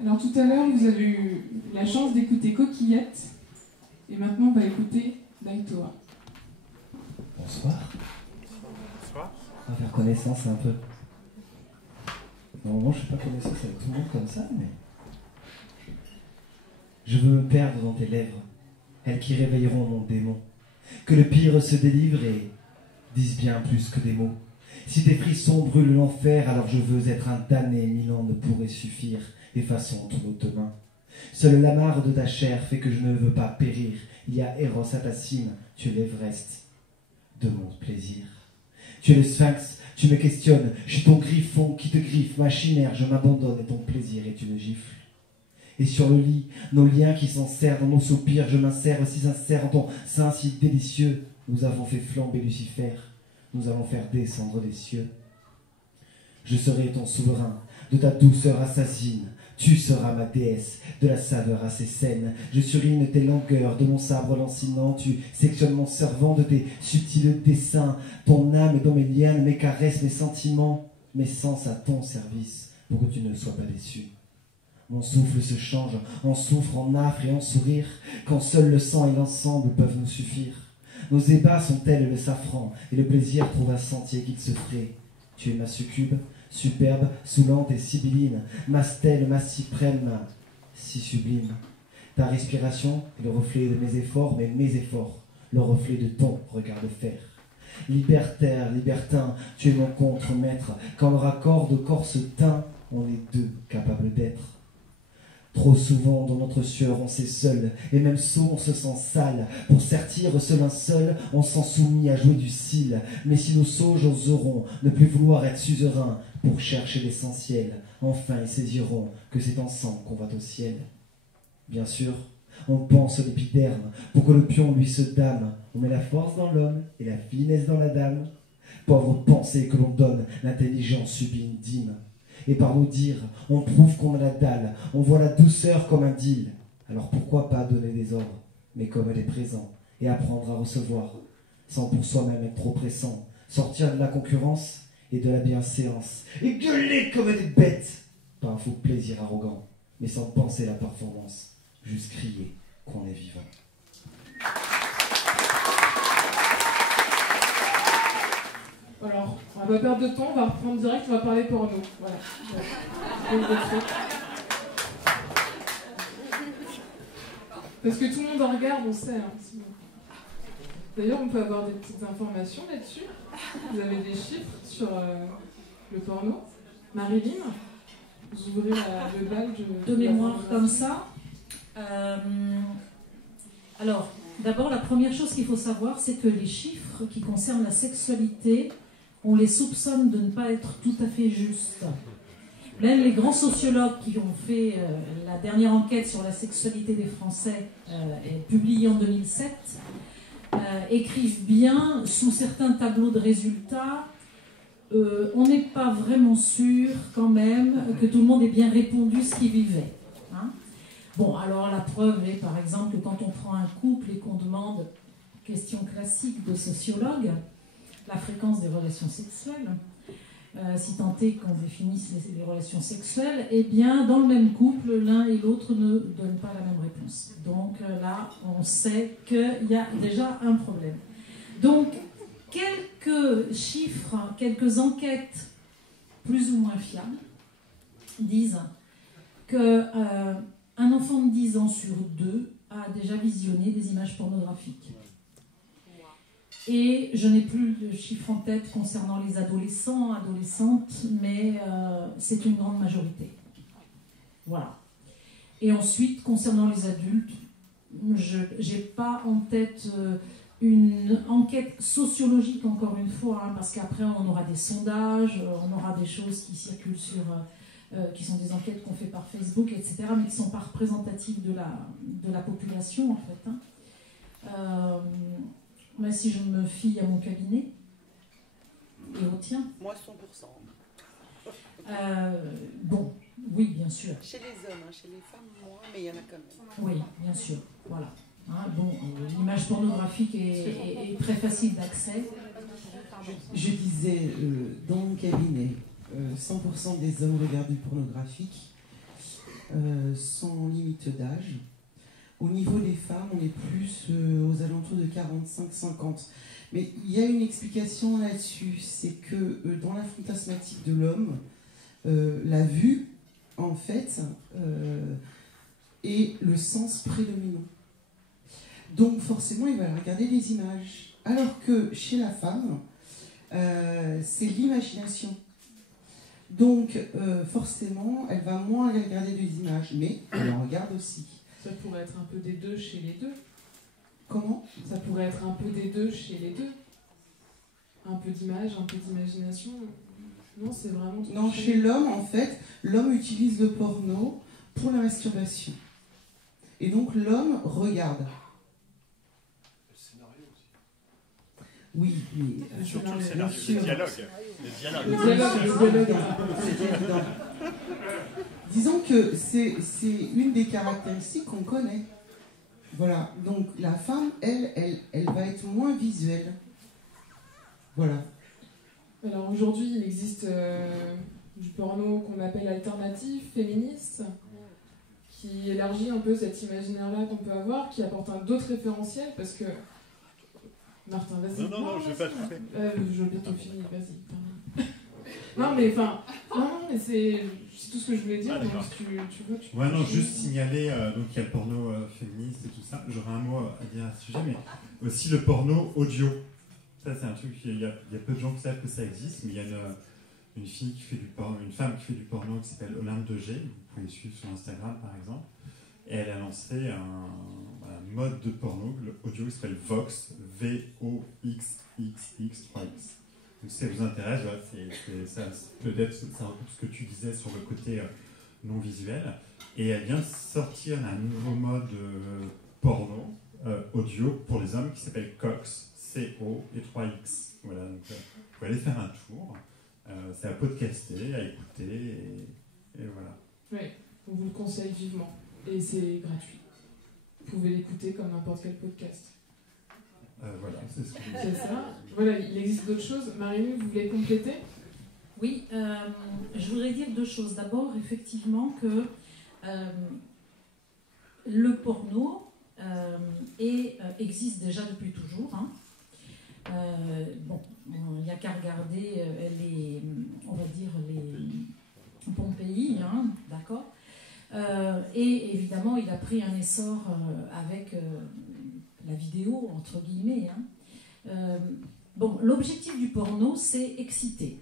Alors tout à l'heure, vous avez eu la chance d'écouter Coquillette, et maintenant on va écouter Daitoa. Bonsoir. Bonsoir. On va faire connaissance un peu. Normalement, je ne fais pas connaissance avec tout le monde comme ça, mais... Je veux me perdre dans tes lèvres, elles qui réveilleront mon démon. Que le pire se délivre et dise bien plus que des mots. Si tes frissons brûlent l'enfer, alors je veux être un damné, 1000 ans ne pourraient suffire, effaçons tous nos mains. Seule l'amarre de ta chair fait que je ne veux pas périr. Il y a Eros à ta cime, tu es l'Everest de mon plaisir. Tu es le sphinx, tu me questionnes, je suis ton griffon qui te griffe, ma chimère, je m'abandonne et ton plaisir est une gifle. Et sur le lit, nos liens qui s'enserrent dans nos soupirs, je m'insère si sincère en ton sein si délicieux. Nous avons fait flamber Lucifer, nous allons faire descendre des cieux. Je serai ton souverain, de ta douceur assassine, tu seras ma déesse, de la saveur assez saine. Je surine tes langueurs, de mon sabre lancinant, tu sectionnes mon servant de tes subtils dessins. Ton âme est dans mes liens, mes caresses, mes sentiments, mes sens à ton service, pour que tu ne sois pas déçu. Mon souffle se change en soufre, en affre et en sourire, quand seul le sang et l'ensemble peuvent nous suffire. Nos ébats sont tels le safran, et le plaisir trouve un sentier qu'il se ferait. Tu es ma succube, superbe, saoulante et sibylline, ma stèle, ma suprême, si sublime. Ta respiration est le reflet de mes efforts, mais mes efforts, le reflet de ton regard de fer. Libertaire, libertin, tu es mon contre-maître, quand le raccord de corps se teint, on est deux capables d'être. Trop souvent dans notre sueur on s'est seul, et même sot on se sent sale. Pour sertir ce linceul, on s'en soumis à jouer du cil. Mais si nos sauges oseront ne plus vouloir être suzerains, pour chercher l'essentiel, enfin ils saisiront que c'est ensemble qu'on va au ciel. Bien sûr, on pense l'épiderme, pour que le pion lui se dame. On met la force dans l'homme et la finesse dans la dame. Pauvre pensée que l'on donne, l'intelligence sublime dîme. Et par nos dires, on prouve qu'on a la dalle, on voit la douceur comme un deal. Alors pourquoi pas donner des ordres, mais comme elle est présente, et apprendre à recevoir, sans pour soi-même être trop pressant, sortir de la concurrence et de la bienséance, et gueuler comme des bêtes, pas un faux plaisir arrogant, mais sans penser la performance, juste crier qu'on est vivant. Alors, on va pas perdre de temps, on va reprendre direct, on va parler porno. Voilà. Parce que tout le monde en regarde, on sait. Hein, d'ailleurs, on peut avoir des petites informations là-dessus. Vous avez des chiffres sur le porno. Marilyn, vous ouvrez le bal de mémoire comme ça. Alors, d'abord, la première chose qu'il faut savoir, c'est que les chiffres qui concernent la sexualité, on les soupçonne de ne pas être tout à fait justes. Même les grands sociologues qui ont fait la dernière enquête sur la sexualité des Français, publiée en 2007, écrivent bien, sous certains tableaux de résultats, on n'est pas vraiment sûr quand même que tout le monde ait bien répondu ce qu'il vivait. Hein. Bon, alors la preuve est par exemple que quand on prend un couple et qu'on demande, question classique de sociologue, la fréquence des relations sexuelles, si tant est qu'on définisse les relations sexuelles, eh bien, dans le même couple, l'un et l'autre ne donnent pas la même réponse. Donc là, on sait qu'il y a déjà un problème. Donc, quelques chiffres, quelques enquêtes plus ou moins fiables disent qu'un enfant de 10 ans sur 2 a déjà visionné des images pornographiques. Et je n'ai plus de chiffres en tête concernant les adolescents, adolescentes, mais c'est une grande majorité. Voilà. Et ensuite, concernant les adultes, je n'ai pas en tête une enquête sociologique, encore une fois, hein, parce qu'après on aura des sondages, on aura des choses qui circulent sur... qui sont des enquêtes qu'on fait par Facebook, etc., mais qui ne sont pas représentatives de la population, en fait. Hein. Mais si je me fie à mon cabinet, et au tien... Moi, 100%. Bon, oui, bien sûr. Chez les hommes, hein, chez les femmes, moins, mais il y en a quand même. Oui, bien sûr, voilà. Hein, bon, l'image pornographique est très facile d'accès. Je disais, dans mon cabinet, 100% des hommes regardent du pornographique. sans limite d'âge. Au niveau des femmes, on est plus aux alentours de 45-50. Mais il y a une explication là-dessus, c'est que dans la fantasmatique de l'homme, la vue, en fait, est le sens prédominant. Donc forcément, il va regarder des images. Alors que chez la femme, c'est l'imagination. Donc forcément, elle va moins aller regarder des images, mais elle en regarde aussi. Ça pourrait être un peu des deux chez les deux. Comment ? Ça pourrait être un peu des deux chez les deux. Un peu d'image, un peu d'imagination. Non, c'est vraiment... Non, chez l'homme, en fait, l'homme utilise le porno pour la masturbation. Et donc l'homme regarde. Le scénario aussi. Oui, mais... Surtout le bien scénario, sûr. le Le dialogue. C'est évident. Disons que c'est une des caractéristiques qu'on connaît. Voilà, donc la femme, elle va être moins visuelle. Voilà. Alors aujourd'hui, il existe du porno qu'on appelle alternatif, féministe, qui élargit un peu cet imaginaire-là qu'on peut avoir, qui apporte d'autres référentiels, parce que... Martin, vas-y. Non, je vais pas te couper. Je vais bientôt finir, vas-y. Non, mais enfin... Non, mais c'est tout ce que je voulais dire, donc si tu veux... Ouais, non, juste signaler, donc il y a le porno féministe et tout ça. J'aurais un mot à dire à ce sujet, mais aussi le porno audio. Ça, c'est un truc, il y a peu de gens qui savent que ça existe, mais il y a une fille qui fait du porno, une femme qui fait du porno qui s'appelle Olympe de G, vous pouvez le suivre sur Instagram par exemple, et elle a lancé un mode de porno audio qui s'appelle Vox, VOXXX3X. Donc si ça vous intéresse, voilà, ça peut-être ça recoupe ce que tu disais sur le côté non visuel, et elle vient de sortir un nouveau mode porno audio pour les hommes qui s'appelle Cox. CO et 3X. Voilà, donc vous pouvez aller faire un tour. C'est à podcaster, à écouter, et voilà. Oui, on vous le conseille vivement. Et c'est gratuit. Vous pouvez l'écouter comme n'importe quel podcast. Voilà, c'est ce que je C'est ça. Voilà, il existe d'autres choses. Marie-Lou, vous voulez compléter ? Oui, je voudrais dire deux choses. D'abord, effectivement, que le porno existe déjà depuis toujours. Hein. Bon, il n'y a qu'à regarder on va dire les Pompéi, hein, d'accord. Et évidemment, il a pris un essor avec la vidéo, entre guillemets. Hein. Bon, l'objectif du porno, c'est exciter.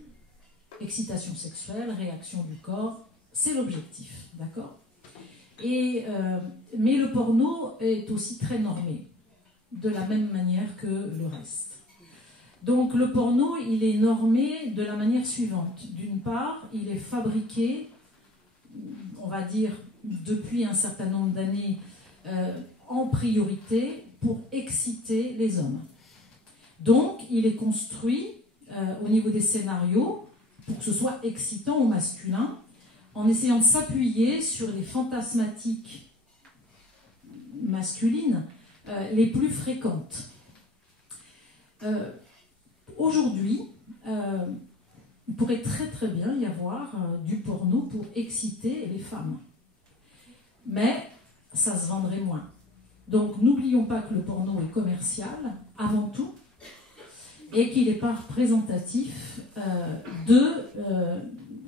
Excitation sexuelle, réaction du corps, c'est l'objectif, d'accord. Mais le porno est aussi très normé, de la même manière que le reste. Donc le porno, il est normé de la manière suivante. D'une part, il est fabriqué, on va dire, depuis un certain nombre d'années, en priorité pour exciter les hommes. Donc, il est construit au niveau des scénarios pour que ce soit excitant au masculin, en essayant de s'appuyer sur les fantasmatiques masculines les plus fréquentes. Aujourd'hui, il pourrait très très bien y avoir du porno pour exciter les femmes. Mais ça se vendrait moins. Donc n'oublions pas que le porno est commercial, avant tout, et qu'il n'est pas représentatif de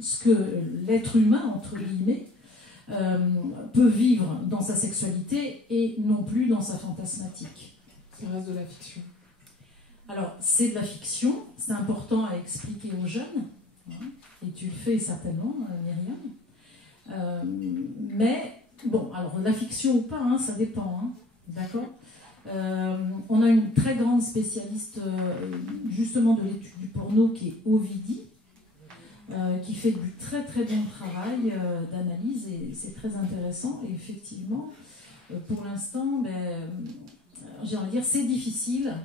ce que l'être humain, entre guillemets, peut vivre dans sa sexualité et non plus dans sa fantasmatique. Ça reste de la fiction. Alors, c'est de la fiction, c'est important à expliquer aux jeunes, hein, et tu le fais certainement, Myriam. Mais, bon, alors la fiction ou pas, hein, ça dépend, hein, d'accord. On a une très grande spécialiste justement de l'étude du porno qui est Ovidie, qui fait du très très bon travail d'analyse et c'est très intéressant. Et effectivement, pour l'instant, j'ai envie de dire, c'est difficile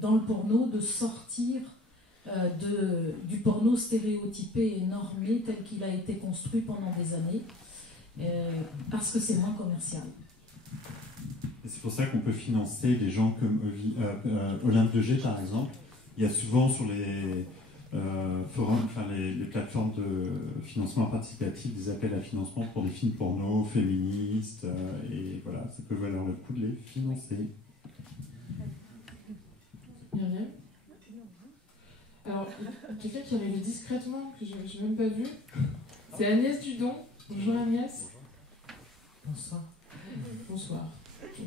dans le porno de sortir du porno stéréotypé et normé tel qu'il a été construit pendant des années, parce que c'est moins commercial. Et c'est pour ça qu'on peut financer des gens comme Olympe de G, par exemple. Il y a souvent sur les plateformes de financement participatif, des appels à financement pour des films porno féministes, et voilà, ça peut valoir le coup de les financer. Myriam? Alors, quelqu'un qui arrive discrètement, que je n'ai même pas vu, c'est Agnès Dudon. Bonjour Agnès. Bonsoir. Bonsoir.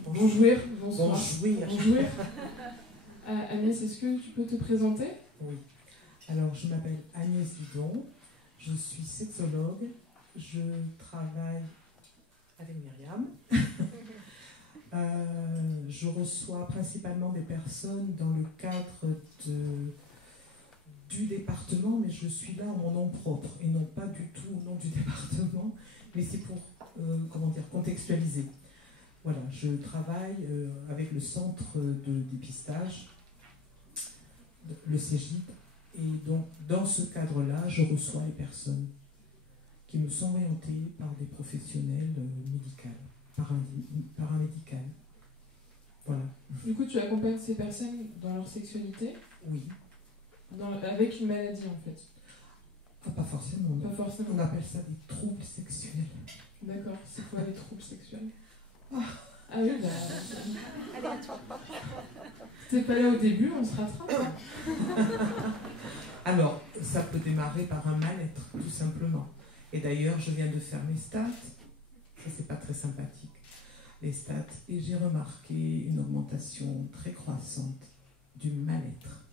Bonjour. Bonsoir. Bonjour. Bonjour. Agnès, est-ce que tu peux te présenter? Oui. Alors, je m'appelle Agnès Dudon, je suis sexologue, je travaille avec Myriam. Je reçois principalement des personnes dans le cadre du département, mais je suis là en mon nom propre et non pas du tout au nom du département, mais c'est pour contextualiser. Voilà, je travaille avec le centre de dépistage, le CEGIP, et donc dans ce cadre-là, je reçois les personnes qui me sont orientées par des professionnels médicaux, paramédicales. Voilà. Du coup, tu accompagnes ces personnes dans leur sexualité? Oui. Avec une maladie, en fait? Ah, pas forcément. Pas forcément. On appelle ça des troubles sexuels. D'accord. C'est quoi les troubles sexuels? Ah oui, bah... T'es pas là au début, on se rattrape. Alors, ça peut démarrer par un mal-être, tout simplement. Et d'ailleurs, je viens de faire mes stats. Ça, c'est pas très sympathique. Les stats. Et j'ai remarqué une augmentation très croissante du mal-être,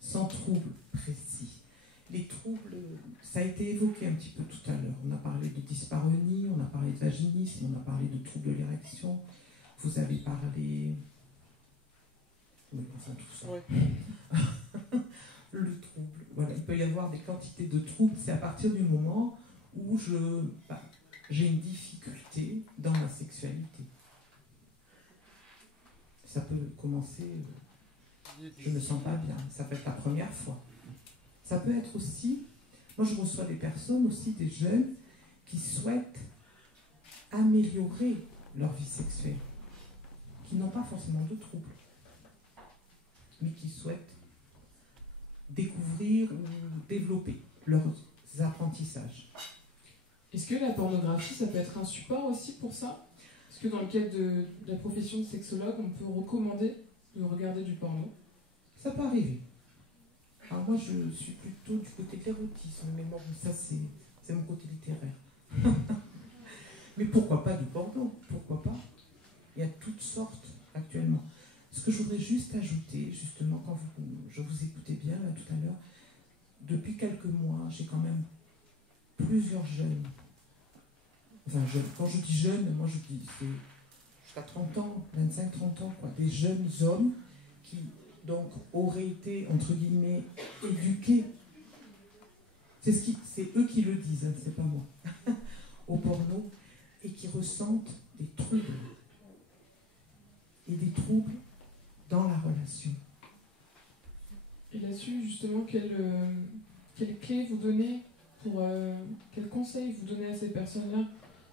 sans trouble précis. Les troubles, ça a été évoqué un petit peu tout à l'heure. On a parlé de dyspareunie, on a parlé de vaginisme, on a parlé de troubles de l'érection. Vous avez parlé... Oui, enfin tout ça. Ouais. Le trouble. Voilà, il peut y avoir des quantités de troubles. C'est à partir du moment où j'ai une difficulté dans ma sexualité. Ça peut commencer... je ne me sens pas bien. Ça peut être la première fois. Ça peut être aussi... Moi, je reçois des personnes, aussi des jeunes, qui souhaitent améliorer leur vie sexuelle, qui n'ont pas forcément de troubles, mais qui souhaitent découvrir ou développer leurs apprentissages. Est-ce que la pornographie, ça peut être un support aussi pour ça? Est-ce que dans le cadre de la profession de sexologue, on peut recommander de regarder du porno? Ça peut arriver. Alors moi, je suis plutôt du côté de l'érotisme, mais bon, ça c'est mon côté littéraire. Mais pourquoi pas du porno? Pourquoi pas? Il y a toutes sortes actuellement. Ce que je voudrais juste ajouter, justement, quand je vous écoutais bien là tout à l'heure, depuis quelques mois, j'ai quand même plusieurs jeunes. Enfin, quand je dis jeunes, moi je dis c'est jusqu'à 30 ans, 25-30 ans, quoi, des jeunes hommes qui donc auraient été, entre guillemets, éduqués. C'est eux qui le disent, hein, c'est pas moi, au porno, et qui ressentent des troubles. Et des troubles dans la relation. Et là-dessus, justement, quelle clé vous donnez quels conseils vous donnez à ces personnes-là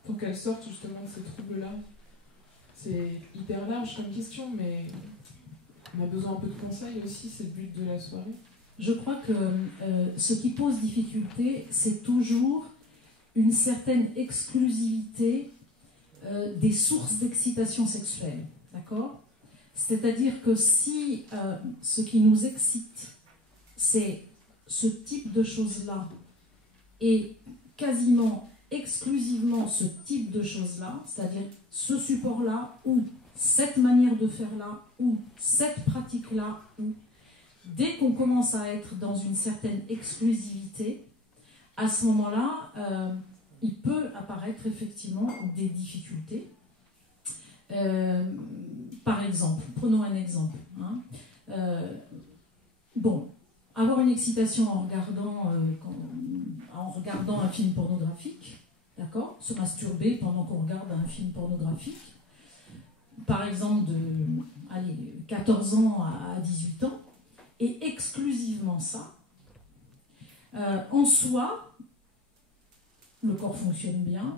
pour qu'elles sortent justement de ces troubles-là? C'est hyper large comme question, mais on a besoin un peu de conseils aussi, c'est le but de la soirée. Je crois que ce qui pose difficulté, c'est toujours une certaine exclusivité des sources d'excitation sexuelle. D'accord? C'est-à-dire que si ce qui nous excite, c'est ce type de choses-là, et quasiment exclusivement ce type de choses-là, c'est-à-dire ce support-là, ou cette manière de faire-là, ou cette pratique-là, ou dès qu'on commence à être dans une certaine exclusivité, à ce moment-là, il peut apparaître effectivement des difficultés. Par exemple, prenons un exemple. Hein. Avoir une excitation en regardant un film pornographique, d'accord, se masturber pendant qu'on regarde un film pornographique, par exemple de 14 ans à 18 ans, et exclusivement ça, en soi, le corps fonctionne bien,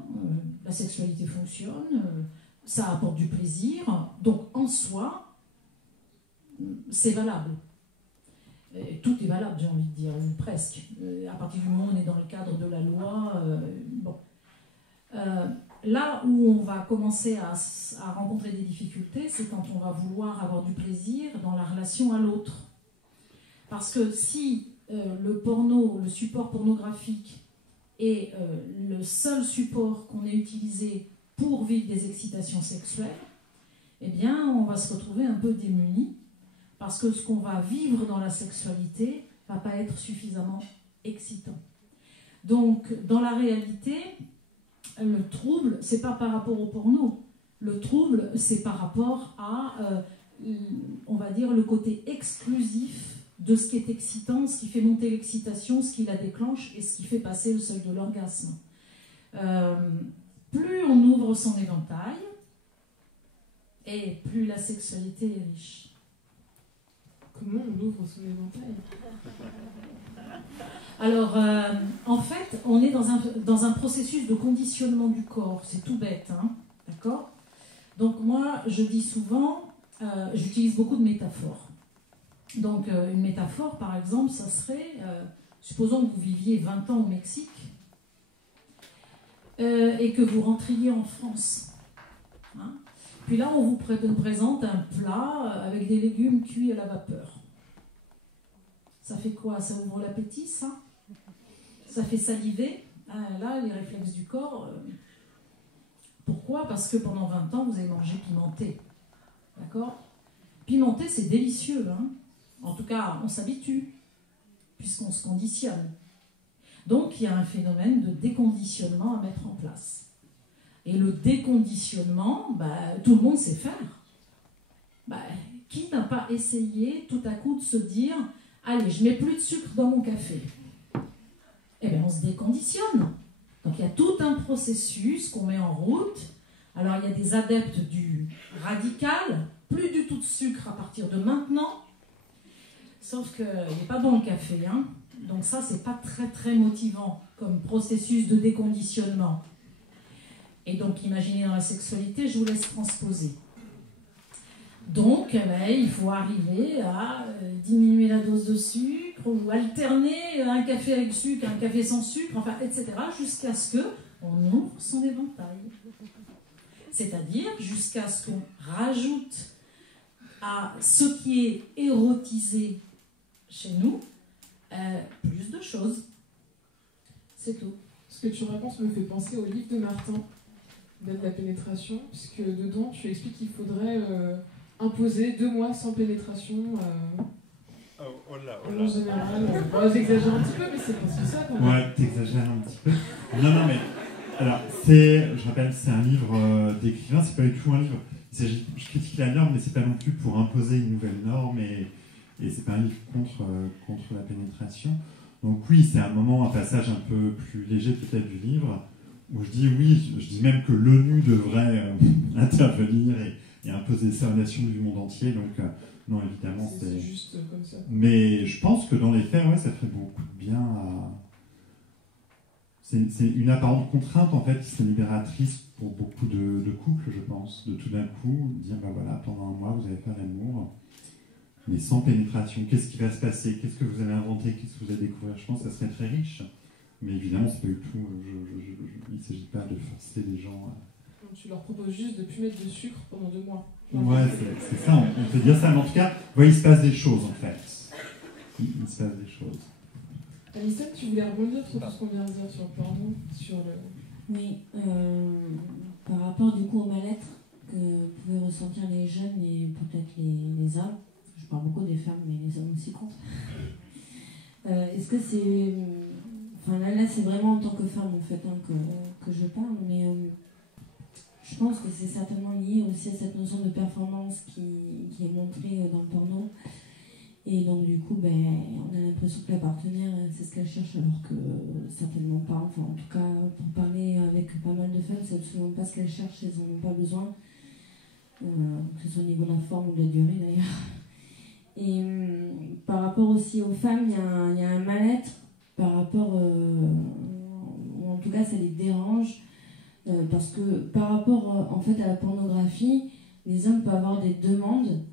la sexualité fonctionne, ça apporte du plaisir, donc en soi, c'est valable. Et tout est valable, j'ai envie de dire, ou presque. À partir du moment où on est dans le cadre de la loi, bon. Là où on va commencer à rencontrer des difficultés, c'est quand on va vouloir avoir du plaisir dans la relation à l'autre. Parce que si le porno, le support pornographique est le seul support qu'on ait utilisé pour vivre des excitations sexuelles, eh bien, on va se retrouver un peu démunis, parce que ce qu'on va vivre dans la sexualité ne va pas être suffisamment excitant. Donc, dans la réalité, le trouble, c'est pas par rapport au porno. Le trouble, c'est par rapport à, on va dire, le côté exclusif de ce qui est excitant, ce qui fait monter l'excitation, ce qui la déclenche et ce qui fait passer le seuil de l'orgasme. Plus on ouvre son éventail, et plus la sexualité est riche. Comment on ouvre son éventail? Alors, en fait, on est dans un processus de conditionnement du corps. C'est tout bête, hein, d'accord? Donc moi, je dis souvent, j'utilise beaucoup de métaphores. Donc, une métaphore, par exemple, ça serait, supposons que vous viviez 20 ans au Mexique et que vous rentriez en France. Hein? Puis là, on vous présente un plat avec des légumes cuits à la vapeur. Ça fait quoi? Ça ouvre l'appétit, ça? Ça fait saliver? Là, les réflexes du corps. Pourquoi? Parce que pendant 20 ans, vous avez mangé pimenté. D'accord? Pimenté, c'est délicieux. Hein? En tout cas, on s'habitue, puisqu'on se conditionne. Donc, il y a un phénomène de déconditionnement à mettre en place. Et le déconditionnement, tout le monde sait faire. Qui n'a pas essayé tout à coup de se dire « Allez, je ne mets plus de sucre dans mon café ». Eh bien, on se déconditionne. Donc, il y a tout un processus qu'on met en route. Alors, il y a des adeptes du radical, plus du tout de sucre à partir de maintenant. Sauf qu'il n'est pas bon le café. Hein. Donc ça, c'est pas très, très motivant comme processus de déconditionnement. Et donc, imaginez dans la sexualité, je vous laisse transposer. Donc, il faut arriver à diminuer la dose de sucre ou alterner un café avec sucre, un café sans sucre, enfin, etc., jusqu'à ce qu'on ouvre son éventail. C'est-à-dire jusqu'à ce qu'on rajoute à ce qui est érotisé chez nous plus de choses. C'est tout. Ce que tu racontes me fait penser au livre de Martin, d'aide de la pénétration, puisque dedans tu expliques qu'il faudrait imposer 2 mois sans pénétration en général. J'exagère un petit peu, mais c'est presque ça quand même. Ouais, t'exagères un petit peu. Non, mais alors, je rappelle, c'est un livre d'écrivain, c'est pas du tout un livre. Je critique la norme, mais c'est pas non plus pour imposer une nouvelle norme, et c'est pas un livre contre la pénétration. Donc oui, c'est un passage un peu plus léger peut-être du livre, où je dis oui, je dis même que l'ONU devrait intervenir et imposer ces relations du monde entier. Donc non, évidemment, c'est juste comme ça. Mais je pense que dans les faits, ouais, ça ferait beaucoup de bien à... C'est une apparente contrainte, en fait, qui serait libératrice pour beaucoup de couples, je pense, de tout d'un coup dire, voilà, pendant un mois, vous allez faire l'amour, mais sans pénétration. Qu'est-ce qui va se passer? Qu'est-ce que vous allez inventer? Qu'est-ce que vous allez découvrir? Je pense que ça serait très riche. Mais évidemment, c'est pas du tout... il ne s'agit pas de forcer les gens à... Tu leur proposes juste de ne plus mettre de sucre pendant 2 mois. Ouais, c'est ça, on peut dire ça. Mais en tout cas, il se passe des choses, en fait. Il se passe des choses. Alicette, tu voulais rebondir sur tout ce qu'on vient de dire sur le porno, sur le... Oui, par rapport du coup au mal-être que pouvaient ressentir les jeunes et peut-être les hommes, je parle beaucoup des femmes, mais les hommes aussi comptent. Est-ce que c'est... Enfin là c'est vraiment en tant que femme en fait que je parle, mais je pense que c'est certainement lié aussi à cette notion de performance qui est montrée dans le porno. Et donc du coup, on a l'impression que la partenaire, c'est ce qu'elle cherche, alors que certainement pas. Enfin, en tout cas, pour parler avec pas mal de femmes, c'est absolument pas ce qu'elles cherchent, elles n'en ont pas besoin, que ce soit au niveau de la forme ou de la durée d'ailleurs. Et par rapport aussi aux femmes, il y a un mal-être par rapport, ou en tout cas ça les dérange, parce que par rapport en fait à la pornographie, les hommes peuvent avoir des demandes,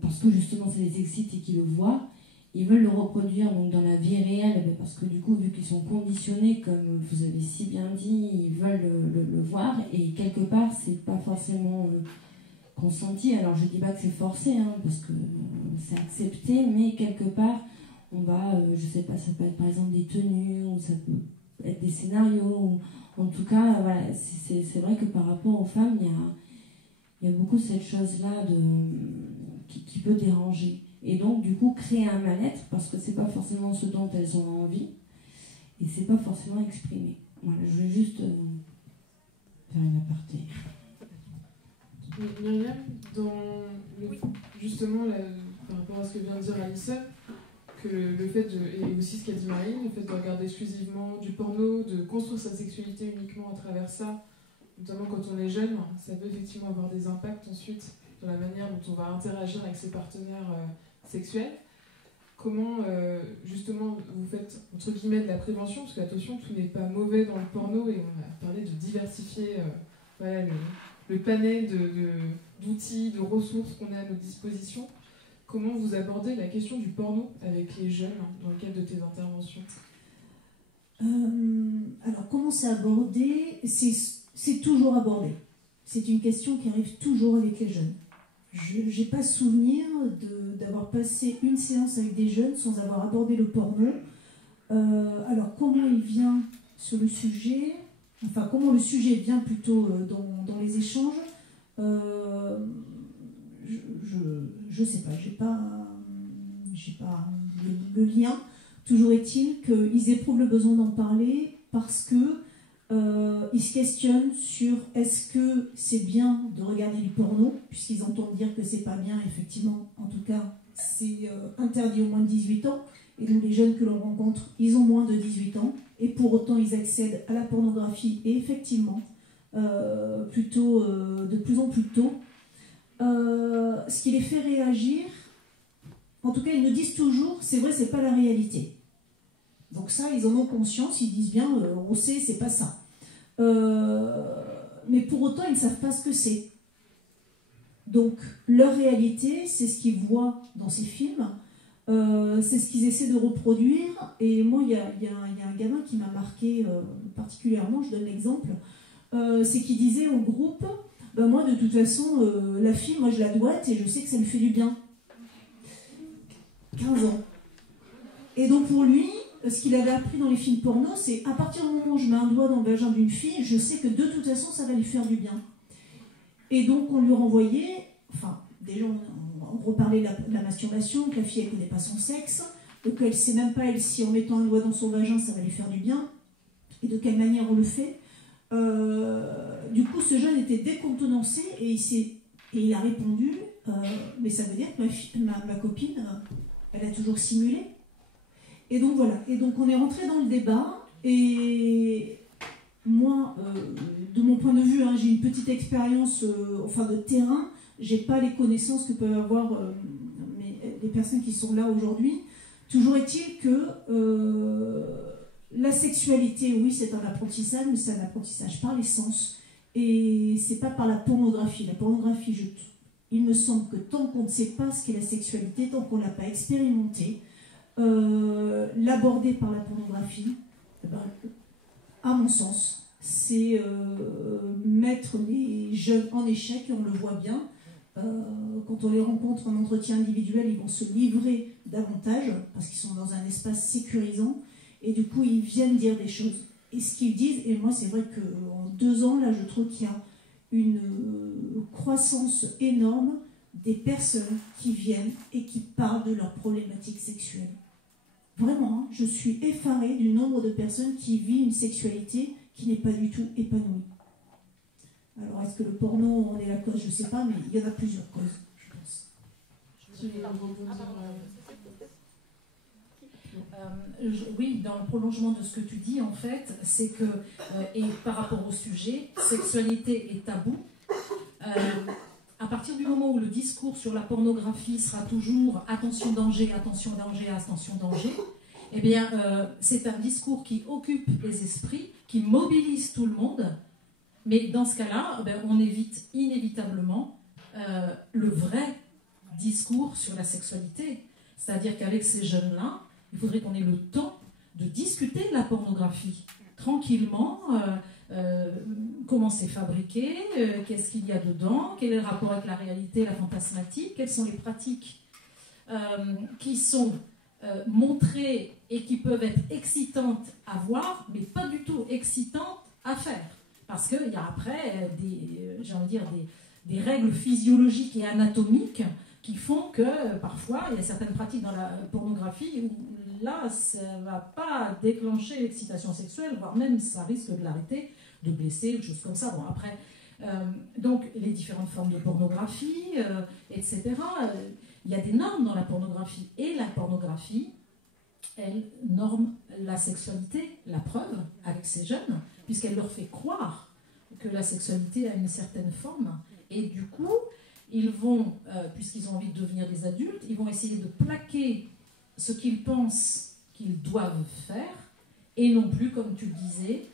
parce que justement ça les excite et qu'ils le voient, ils veulent le reproduire donc, dans la vie réelle, parce que du coup, vu qu'ils sont conditionnés, comme vous avez si bien dit, ils veulent le voir, et quelque part, c'est pas forcément consenti. Alors je dis pas que c'est forcé, hein, parce que c'est accepté, mais quelque part, on va, je sais pas, ça peut être par exemple des tenues, ou ça peut être des scénarios, ou, en tout cas, voilà, c'est vrai que par rapport aux femmes, il y a beaucoup cette chose-là qui peut déranger. Et donc, du coup, créer un mal-être, parce que c'est pas forcément ce dont elles ont envie, et c'est pas forcément exprimé. Voilà, je voulais juste faire une aparté. Myriam, justement, par rapport à ce que vient de dire Alissa, que le fait et aussi ce qu'a dit Marine, le fait de regarder exclusivement du porno, de construire sa sexualité uniquement à travers ça, notamment quand on est jeune, ça peut effectivement avoir des impacts ensuite dans la manière dont on va interagir avec ses partenaires sexuels. Comment, justement, vous faites, entre guillemets, de la prévention, parce que, attention, tout n'est pas mauvais dans le porno, et on a parlé de diversifier voilà, le panel d'outils, de ressources qu'on a à notre disposition. Comment vous abordez la question du porno avec les jeunes dans le cadre de tes interventions? Alors, comment c'est abordé? C'est toujours abordé. C'est une question qui arrive toujours avec les jeunes. Je n'ai pas souvenir d'avoir passé une séance avec des jeunes sans avoir abordé le porno. Alors, comment il vient sur le sujet, enfin, comment le sujet vient plutôt dans les échanges, je ne sais pas, j'ai pas le lien. Toujours est-il qu'ils éprouvent le besoin d'en parler parce que ils se questionnent sur est-ce que c'est bien de regarder du porno, puisqu'ils entendent dire que c'est pas bien, effectivement, en tout cas, c'est interdit aux moins de 18 ans, et donc les jeunes que l'on rencontre, ils ont moins de 18 ans, et pour autant ils accèdent à la pornographie, et effectivement, plutôt de plus en plus tôt. Ce qui les fait réagir, en tout cas ils nous disent toujours, c'est vrai, c'est pas la réalité. Donc ça, ils en ont conscience, ils disent bien, on sait, c'est pas ça. Mais pour autant, ils ne savent pas ce que c'est. Donc leur réalité, c'est ce qu'ils voient dans ces films, c'est ce qu'ils essaient de reproduire. Et moi, il y a un gamin qui m'a marqué particulièrement, je donne l'exemple, c'est qu'il disait au groupe, ben moi de toute façon, la fille, moi je la doite et je sais que ça lui fait du bien. 15 ans. Et donc pour lui, ce qu'il avait appris dans les films porno, c'est à partir du moment où je mets un doigt dans le vagin d'une fille, je sais que de toute façon ça va lui faire du bien. Et donc on lui renvoyait, enfin déjà on reparlait de la masturbation, que la fille elle ne connaît pas son sexe, qu'elle ne sait même pas elle si en mettant un doigt dans son vagin ça va lui faire du bien, et de quelle manière on le fait. Du coup ce jeune était décontenancé et il a répondu, mais ça veut dire que ma copine, elle a toujours simulé. Et donc voilà, et donc on est rentré dans le débat, et moi, de mon point de vue, hein, j'ai une petite expérience enfin de terrain, j'ai pas les connaissances que peuvent avoir les personnes qui sont là aujourd'hui. Toujours est-il que la sexualité, oui, c'est un apprentissage, mais c'est un apprentissage par les sens, et c'est pas par la pornographie. La pornographie, il me semble que tant qu'on ne sait pas ce qu'est la sexualité, tant qu'on ne l'a pas expérimenté, l'aborder par la pornographie, à mon sens, c'est mettre les jeunes en échec, et on le voit bien. Quand on les rencontre en entretien individuel, ils vont se livrer davantage parce qu'ils sont dans un espace sécurisant, et du coup ils viennent dire des choses. Et ce qu'ils disent, et moi c'est vrai qu'en 2 ans, là je trouve qu'il y a une croissance énorme des personnes qui viennent et qui parlent de leurs problématiques sexuelles. Vraiment, hein, je suis effarée du nombre de personnes qui vivent une sexualité qui n'est pas du tout épanouie. Alors, est-ce que le porno en est la cause? Je ne sais pas, mais il y en a plusieurs causes, je pense. Oui, dans le prolongement de ce que tu dis, en fait, c'est que, et par rapport au sujet, sexualité et tabou, à partir du moment où le discours sur la pornographie sera toujours attention danger, attention danger, attention danger, eh bien, c'est un discours qui occupe les esprits, qui mobilise tout le monde, mais dans ce cas-là, on évite inévitablement le vrai discours sur la sexualité. C'est-à-dire qu'avec ces jeunes-là, il faudrait qu'on ait le temps de discuter de la pornographie tranquillement, comment c'est fabriqué, qu'est-ce qu'il y a dedans, quel est le rapport avec la réalité, la fantasmatique, quelles sont les pratiques qui sont montrées et qui peuvent être excitantes à voir, mais pas du tout excitantes à faire. Parce qu'il y a après des règles physiologiques et anatomiques qui font que parfois il y a certaines pratiques dans la pornographie où là ça ne va pas déclencher l'excitation sexuelle, voire même ça risque de l'arrêter, de blesser, ou choses comme ça. Bon, après, donc les différentes formes de pornographie, etc. Il y a des normes dans la pornographie, et la pornographie, elle norme la sexualité, la preuve, avec ces jeunes, puisqu'elle leur fait croire que la sexualité a une certaine forme, et du coup, ils vont, puisqu'ils ont envie de devenir des adultes, ils vont essayer de plaquer ce qu'ils pensent qu'ils doivent faire, et non plus, comme tu le disais,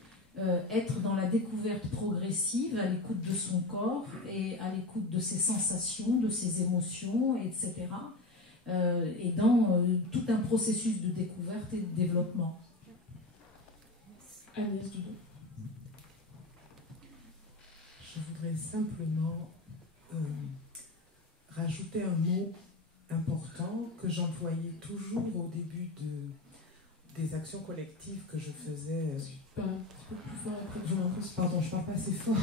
être dans la découverte progressive, à l'écoute de son corps, et à l'écoute de ses sensations, de ses émotions, etc. Et dans tout un processus de découverte et de développement. Agnès Dudon. Je voudrais simplement rajouter un mot important que j'employais toujours au début des actions collectives que je faisais. Pardon, je ne parle pas assez fort.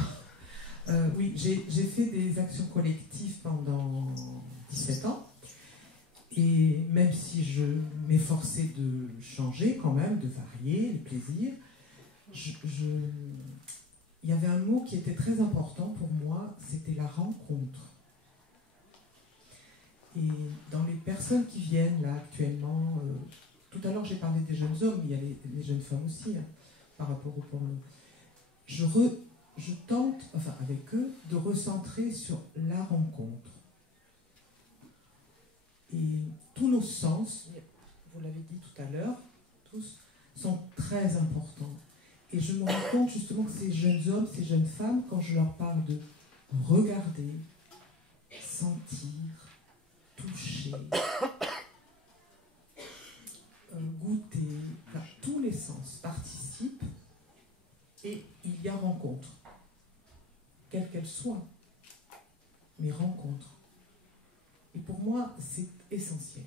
Oui, j'ai fait des actions collectives pendant 17 ans. Et même si je m'efforçais de changer quand même, de varier les plaisirs, il y avait un mot qui était très important pour moi, c'était la rencontre. Et dans les personnes qui viennent là actuellement, tout à l'heure j'ai parlé des jeunes hommes, il y a les jeunes femmes aussi, hein, par rapport au porno. Je tente, enfin avec eux, de recentrer sur la rencontre. Et tous nos sens, vous l'avez dit tout à l'heure, tous sont très importants. Et je me rends compte justement que ces jeunes hommes, ces jeunes femmes, quand je leur parle de regarder, sentir, toucher, goûter, enfin, tous les sens participent et il y a rencontre, quelle qu'elle soit, mais rencontre. Et pour moi, c'est essentiel.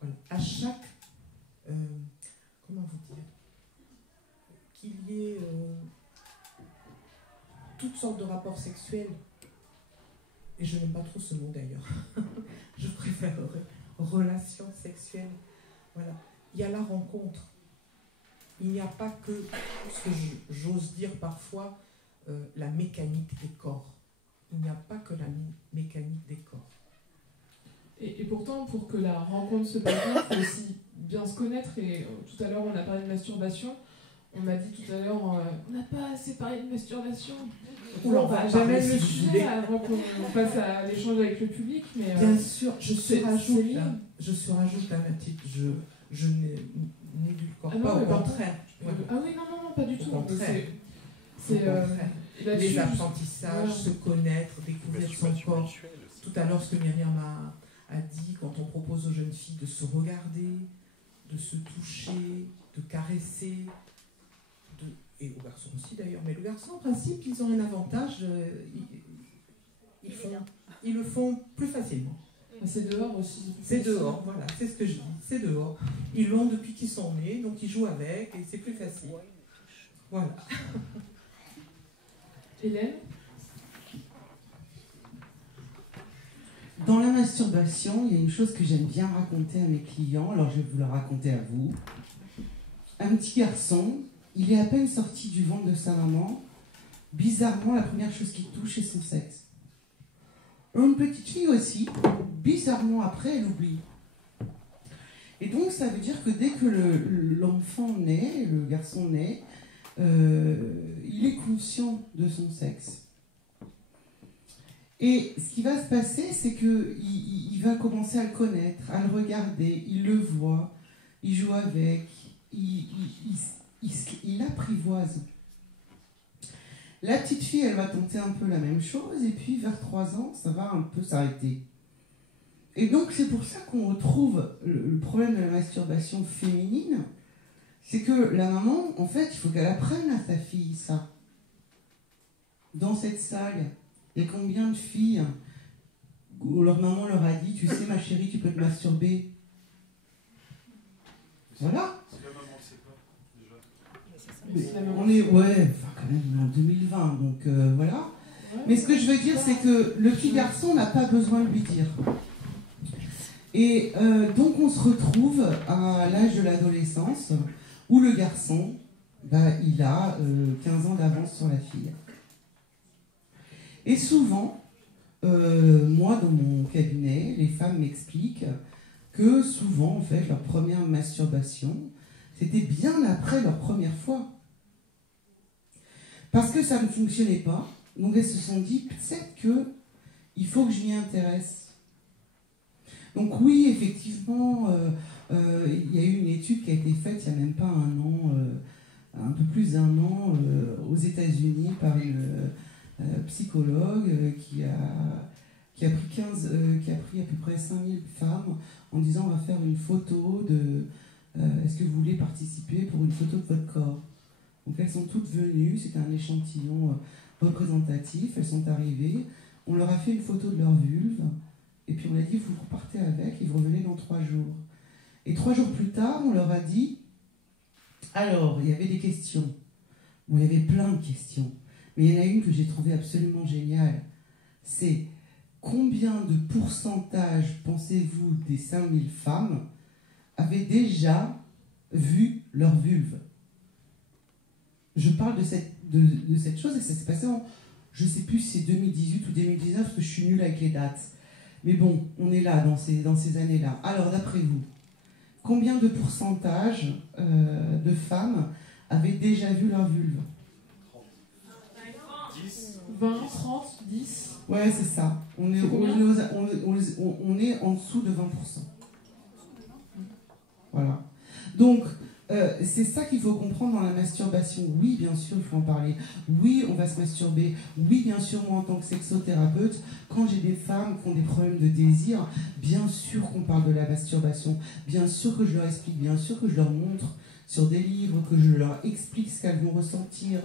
Voilà. À chaque, comment vous dire, qu'il y ait toutes sortes de rapports sexuels, et je n'aime pas trop ce mot d'ailleurs, je préfère relations sexuelles. Voilà. Il y a la rencontre. Il n'y a pas que, ce que j'ose dire parfois, la mécanique des corps. Il n'y a pas que la mécanique des corps. Et pourtant, pour que la rencontre se passe bien, il faut aussi bien se connaître. Et tout à l'heure, on a parlé de masturbation. On m'a dit tout à l'heure, on n'a pas assez parlé de masturbation. On va jamais le sujet avant qu'on passe à l'échange avec le public. Mais, bien sûr, je surajoute un petit. Je n'édulcore pas, au contraire. Ah oui, non, pas du tout. Au contraire. Les apprentissages, se connaître, découvrir son corps. Tout à l'heure, ce que Myriam a dit, quand on propose aux jeunes filles de se regarder, de se toucher, de caresser, et aux garçons aussi d'ailleurs, mais les garçons, en principe, ils ont un avantage, ils le font plus facilement. C'est dehors aussi. C'est dehors, voilà, c'est ce que je dis, c'est dehors. Ils l'ont depuis qu'ils sont nés, donc ils jouent avec, et c'est plus facile. Voilà. Hélène ? Dans la masturbation, il y a une chose que j'aime bien raconter à mes clients, alors je vais vous la raconter à vous. Un petit garçon, il est à peine sorti du ventre de sa maman, bizarrement, la première chose qu'il touche est son sexe. Une petite fille aussi, bizarrement après, elle oublie. Et donc ça veut dire que dès que l'enfant naît, le garçon naît, il est conscient de son sexe. Et ce qui va se passer, c'est qu'il va commencer à le connaître, à le regarder, il le voit, il joue avec, il apprivoise. La petite fille, elle va tenter un peu la même chose, et puis vers 3 ans, ça va un peu s'arrêter. Et donc c'est pour ça qu'on retrouve le problème de la masturbation féminine, c'est que la maman, en fait, il faut qu'elle apprenne à sa fille ça. Dans cette salle, il y a combien de filles où leur maman leur a dit, tu sais ma chérie, tu peux te masturber. Voilà. On est, ouais, enfin quand même en 2020, donc voilà. Mais ce que je veux dire, c'est que le petit garçon n'a pas besoin de lui dire. Et donc on se retrouve à l'âge de l'adolescence, où le garçon, il a 15 ans d'avance sur la fille. Et souvent, moi dans mon cabinet, les femmes m'expliquent que souvent, en fait, leur première masturbation, c'était bien après leur première fois. Parce que ça ne fonctionnait pas, donc elles se sont dit, peut-être qu'il faut que je m'y intéresse. Donc oui, effectivement, il y a eu une étude qui a été faite il n'y a même pas un an, un peu plus d'un an, aux États-Unis par une psychologue qui a pris à peu près 5000 femmes en disant on va faire une photo de est-ce que vous voulez participer pour une photo de votre corps. Donc elles sont toutes venues, c'était un échantillon représentatif, elles sont arrivées, on leur a fait une photo de leur vulve, et puis on a dit vous repartez avec et vous revenez dans 3 jours. Et 3 jours plus tard, on leur a dit, alors il y avait des questions, bon, il y avait plein de questions, mais il y en a une que j'ai trouvée absolument géniale, c'est combien de pourcentage pensez-vous des 5000 femmes avaient déjà vu leur vulve? Je parle de cette chose et ça s'est passé en, je ne sais plus si c'est 2018 ou 2019 parce que je suis nulle avec les dates. Mais bon, on est là dans ces années-là. Alors d'après vous, combien de pourcentage de femmes avaient déjà vu leur vulve? 20, 30, 10. Ouais, c'est ça. On est en dessous de 20%. Voilà. Donc, c'est ça qu'il faut comprendre dans la masturbation. Oui, bien sûr, il faut en parler. Oui, on va se masturber. Oui, bien sûr, moi, en tant que sexothérapeute, quand j'ai des femmes qui ont des problèmes de désir, bien sûr qu'on parle de la masturbation. Bien sûr que je leur explique, bien sûr que je leur montre sur des livres, que je leur explique ce qu'elles vont ressentir,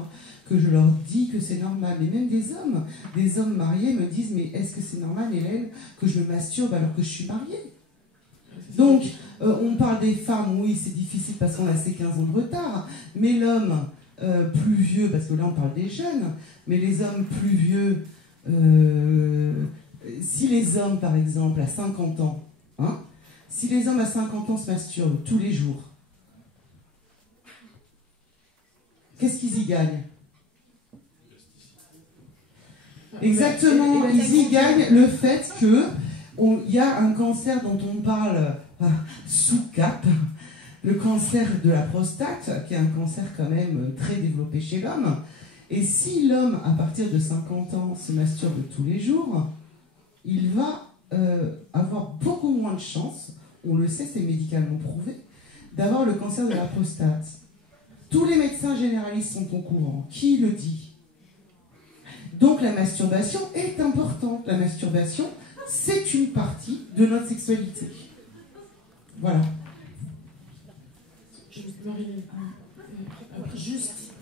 que je leur dis que c'est normal. Mais même des hommes mariés me disent, mais est-ce que c'est normal, Hélène, que je me masturbe alors que je suis mariée? Donc, on parle des femmes, oui, c'est difficile parce qu'on a ces 15 ans de retard, mais l'homme plus vieux, parce que là on parle des jeunes, mais les hommes plus vieux, si les hommes, par exemple, à 50 ans, hein, si les hommes à 50 ans se masturbent tous les jours, qu'est-ce qu'ils y gagnent? Exactement, ils y gagnent le fait que il y a un cancer dont on parle sous cap, le cancer de la prostate, qui est un cancer quand même très développé chez l'homme. Et si l'homme, à partir de 50 ans, se masturbe tous les jours, il va avoir beaucoup moins de chances, on le sait, c'est médicalement prouvé, d'avoir le cancer de la prostate. Tous les médecins généralistes sont au courant. Qui le dit? Donc la masturbation est importante. La masturbation, c'est une partie de notre sexualité. Voilà. Juste,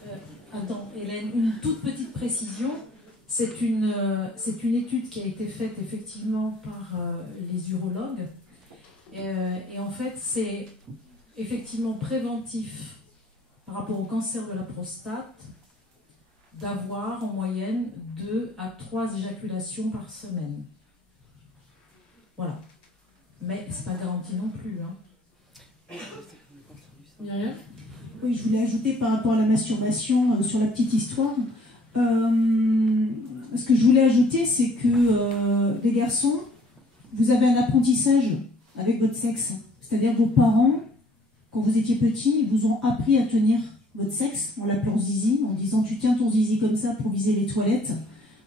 attends, Hélène, une toute petite précision. C'est une étude qui a été faite effectivement par les urologues. Et en fait, c'est effectivement préventif par rapport au cancer de la prostate d'avoir en moyenne 2 à 3 éjaculations par semaine. Voilà. Mais c'est pas garanti non plus. Hein. Myriam ? Oui, je voulais ajouter par rapport à la masturbation sur la petite histoire. Ce que je voulais ajouter, c'est que les garçons, vous avez un apprentissage avec votre sexe. C'est-à-dire vos parents, quand vous étiez petits, ils vous ont appris à tenir votre sexe en l'appelant zizi, en disant tu tiens ton zizi comme ça pour viser les toilettes.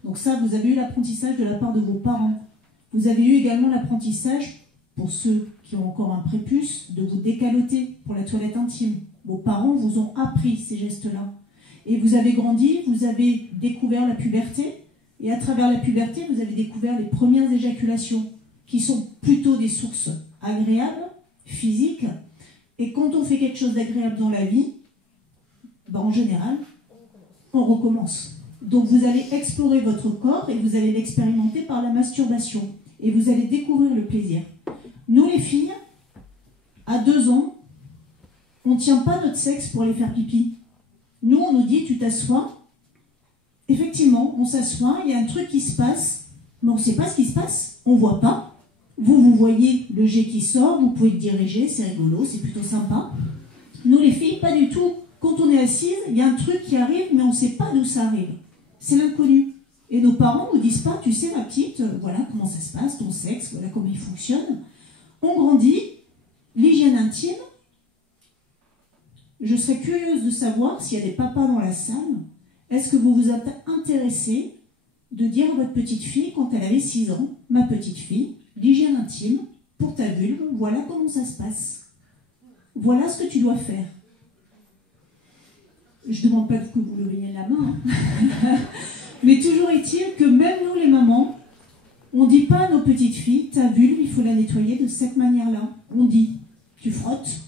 Donc ça, vous avez eu l'apprentissage de la part de vos parents. Vous avez eu également l'apprentissage, pour ceux qui ont encore un prépuce, de vous décaloter pour la toilette intime. Vos parents vous ont appris ces gestes-là. Et vous avez grandi, vous avez découvert la puberté, et à travers la puberté, vous avez découvert les premières éjaculations, qui sont plutôt des sources agréables, physiques. Et quand on fait quelque chose d'agréable dans la vie, ben en général, on recommence. Donc vous allez explorer votre corps et vous allez l'expérimenter par la masturbation. Et vous allez découvrir le plaisir. Nous les filles, à 2 ans, on ne tient pas notre sexe pour aller faire pipi. Nous, on nous dit, tu t'assois. Effectivement, on s'assoit, il y a un truc qui se passe, mais on ne sait pas ce qui se passe, on ne voit pas. Vous voyez le jet qui sort, vous pouvez le diriger, c'est rigolo, c'est plutôt sympa. Nous, les filles, pas du tout. Quand on est assise, il y a un truc qui arrive, mais on ne sait pas d'où ça arrive. C'est l'inconnu. Et nos parents ne nous disent pas, tu sais ma petite, voilà comment ça se passe, ton sexe, voilà comment il fonctionne. On grandit, l'hygiène intime. Je serais curieuse de savoir s'il y a des papas dans la salle, est-ce que vous vous êtes intéressé de dire à votre petite fille, quand elle avait 6 ans, ma petite fille, l'hygiène intime, pour ta vulve, voilà comment ça se passe. Voilà ce que tu dois faire. Je ne demande pas que vous leviez la main. Hein. Mais toujours est-il que même nous, les mamans, on ne dit pas à nos petites filles, ta vulve, il faut la nettoyer de cette manière-là. On dit, tu frottes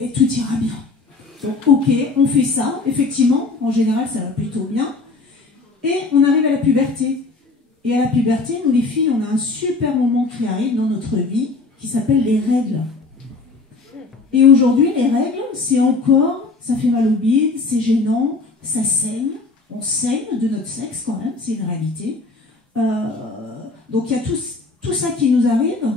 et tout ira bien. Donc, ok, on fait ça. Effectivement, en général, ça va plutôt bien. Et on arrive à la puberté. Et à la puberté, nous, les filles, on a un super moment qui arrive dans notre vie qui s'appelle les règles. Et aujourd'hui, les règles, c'est encore, ça fait mal au bide, c'est gênant, ça saigne. On saigne de notre sexe quand même, c'est une réalité. Donc il y a tout ça qui nous arrive.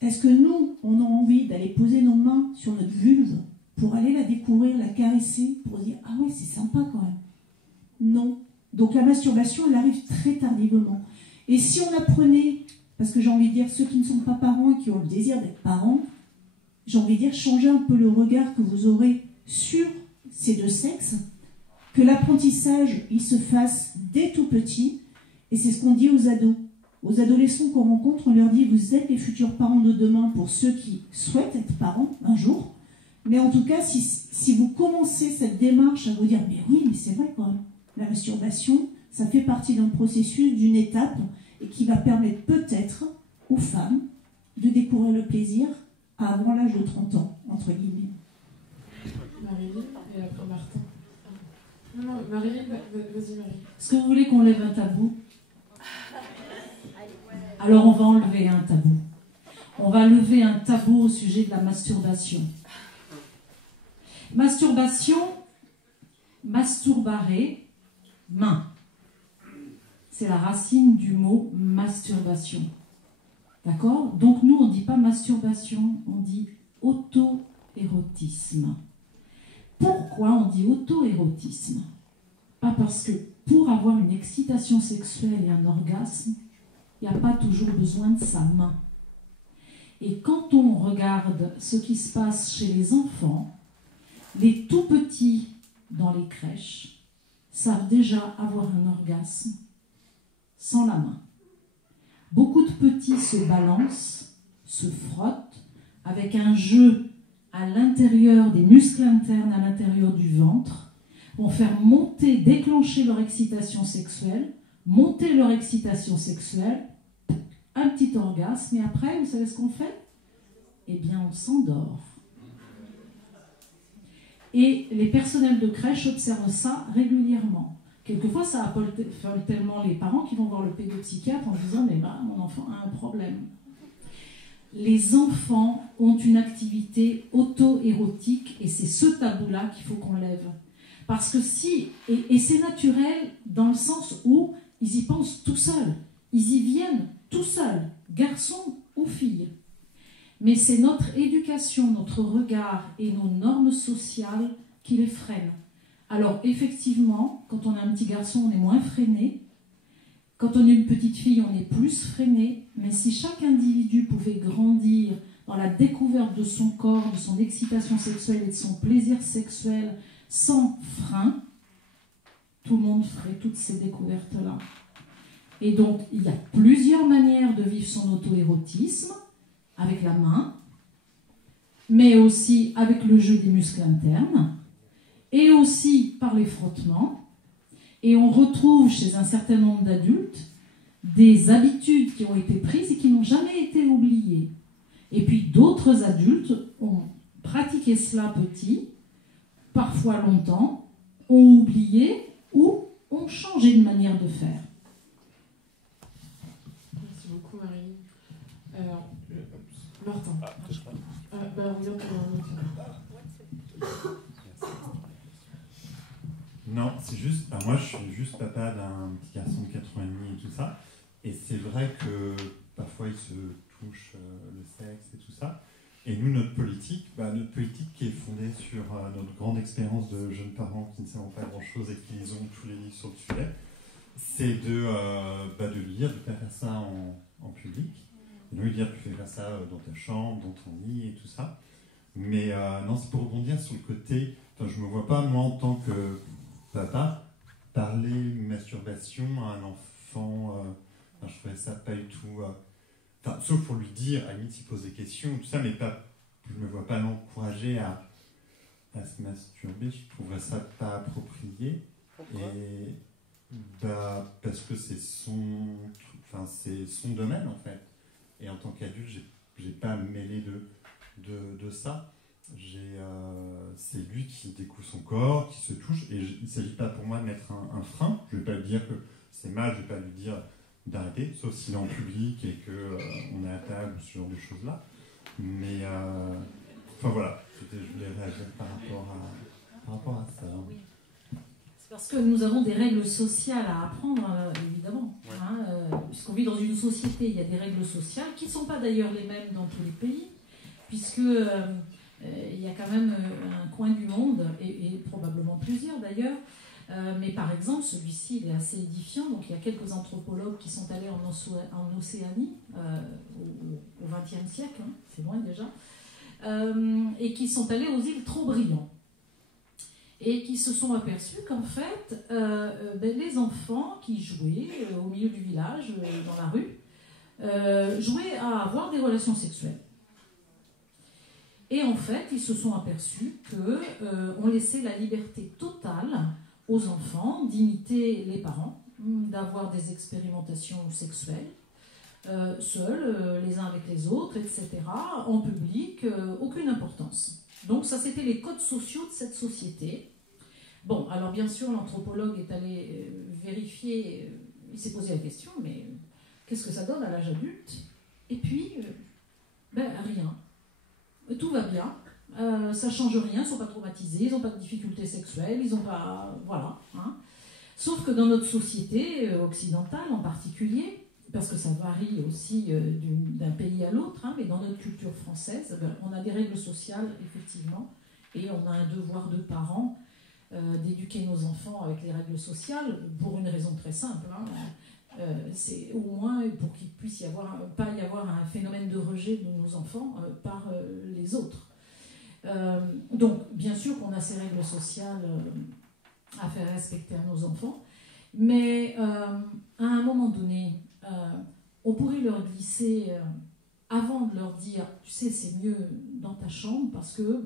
Est-ce que nous, on a envie d'aller poser nos mains sur notre vulve pour aller la découvrir, la caresser, pour dire « Ah ouais, c'est sympa quand même ». Non. Donc la masturbation, elle arrive très tardivement. Et si on apprenait, parce que j'ai envie de dire, ceux qui ne sont pas parents et qui ont le désir d'être parents, j'ai envie de dire, changer un peu le regard que vous aurez sur ces deux sexes, que l'apprentissage, il se fasse dès tout petit, et c'est ce qu'on dit aux ados. Aux adolescents qu'on rencontre, on leur dit, vous êtes les futurs parents de demain pour ceux qui souhaitent être parents un jour, mais en tout cas, si vous commencez cette démarche à vous dire, mais oui, mais c'est vrai quand même, la masturbation, ça fait partie d'un processus, d'une étape, et qui va permettre peut-être aux femmes de découvrir le plaisir avant l'âge de 30 ans, entre guillemets. Marie-Lise et après Martin. Non, Marie-Lise, vas-y Marie. Est-ce que vous voulez qu'on lève un tabou? Alors on va enlever un tabou. On va lever un tabou au sujet de la masturbation. Masturbation, masturbare, main. C'est la racine du mot masturbation. D'accord? Donc nous, on ne dit pas masturbation, on dit auto-érotisme. Pourquoi on dit auto-érotisme? Pas parce que pour avoir une excitation sexuelle et un orgasme, il n'y a pas toujours besoin de sa main. Et quand on regarde ce qui se passe chez les enfants, les tout petits dans les crèches savent déjà avoir un orgasme sans la main. Beaucoup de petits se balancent, se frottent avec un jeu à l'intérieur des muscles internes, à l'intérieur du ventre, vont faire monter, déclencher leur excitation sexuelle, un petit orgasme, et après, vous savez ce qu'on fait? Eh bien, on s'endort. Et les personnels de crèche observent ça régulièrement. Quelquefois, ça appelle tellement les parents qui vont voir le pédopsychiatre en disant « Mais là, mon enfant a un problème ». Les enfants ont une activité auto-érotique et c'est ce tabou-là qu'il faut qu'on lève. Parce que et c'est naturel dans le sens où ils y pensent tout seuls, ils y viennent tout seuls, garçons ou filles. Mais c'est notre éducation, notre regard et nos normes sociales qui les freinent. Alors effectivement, quand on a un petit garçon, on est moins freiné. Quand on est une petite fille, on est plus freiné. Mais si chaque individu pouvait grandir dans la découverte de son corps, de son excitation sexuelle et de son plaisir sexuel sans frein, tout le monde ferait toutes ces découvertes-là. Et donc, il y a plusieurs manières de vivre son auto-érotisme, avec la main, mais aussi avec le jeu des muscles internes, et aussi par les frottements. Et on retrouve chez un certain nombre d'adultes des habitudes qui ont été prises et qui n'ont jamais été oubliées. Et puis d'autres adultes ont pratiqué cela petit, parfois longtemps, ont oublié ou ont changé de manière de faire. Merci beaucoup, Marie. Alors, Martin. Regarde Non, c'est juste, moi je suis juste papa d'un petit garçon de 4 ans et demi et tout ça, et c'est vrai que parfois il se touche le sexe et tout ça, et nous notre politique qui est fondée sur notre grande expérience de jeunes parents qui ne savent pas grand chose et qui lisent tous les livres sur le sujet, c'est de lire, de faire ça en public, et de lui dire tu fais faire ça dans ta chambre, dans ton lit et tout ça, mais non, c'est pour rebondir sur le côté, je me vois pas moi en tant que papa parler masturbation à un enfant, je trouvais ça pas du tout, sauf pour lui dire, à la limite il pose des questions, tout ça, mais pas, je me vois pas l'encourager à se masturber, je trouverais ça pas approprié. Pourquoi ? Et parce que c'est son domaine en fait, et en tant qu'adulte j'ai pas à me mêler de ça. C'est lui qui découvre son corps, qui se touche, et il ne s'agit pas pour moi de mettre un frein. Je ne vais pas lui dire que c'est mal, je ne vais pas lui dire d'arrêter, sauf s'il est en public et qu'on est à table, ce genre de choses-là. Mais voilà, je voulais réagir par rapport à ça. C'est parce que nous avons des règles sociales à apprendre, évidemment. Puisqu'on vit dans une société, il y a des règles sociales qui ne sont pas d'ailleurs les mêmes dans tous les pays, puisque il y a quand même un coin du monde, et probablement plusieurs d'ailleurs, mais par exemple celui-ci il est assez édifiant. Donc il y a quelques anthropologues qui sont allés en Océanie au XXe siècle, c'est loin déjà, et qui sont allés aux îles Trobriand et qui se sont aperçus qu'en fait les enfants qui jouaient au milieu du village, dans la rue, jouaient à avoir des relations sexuelles. Et en fait, ils se sont aperçus qu'on laissait la liberté totale aux enfants d'imiter les parents, d'avoir des expérimentations sexuelles, seuls, les uns avec les autres, etc., en public, aucune importance. Donc ça, c'était les codes sociaux de cette société. Bon, alors bien sûr, l'anthropologue est allé vérifier, il s'est posé la question, mais qu'est-ce que ça donne à l'âge adulte? Et puis, rien. Tout va bien, ça change rien, ils ne sont pas traumatisés, ils n'ont pas de difficultés sexuelles, ils n'ont pas... Voilà. Sauf que dans notre société occidentale en particulier, parce que ça varie aussi d'un pays à l'autre, mais dans notre culture française, on a des règles sociales, effectivement, et on a un devoir de parents d'éduquer nos enfants avec les règles sociales, pour une raison très simple. C'est au moins pour qu'il puisse pas y avoir un phénomène de rejet de nos enfants par les autres. Donc, bien sûr qu'on a ces règles sociales à faire respecter à nos enfants, mais à un moment donné, on pourrait leur glisser, avant de leur dire, tu sais, c'est mieux dans ta chambre, parce que,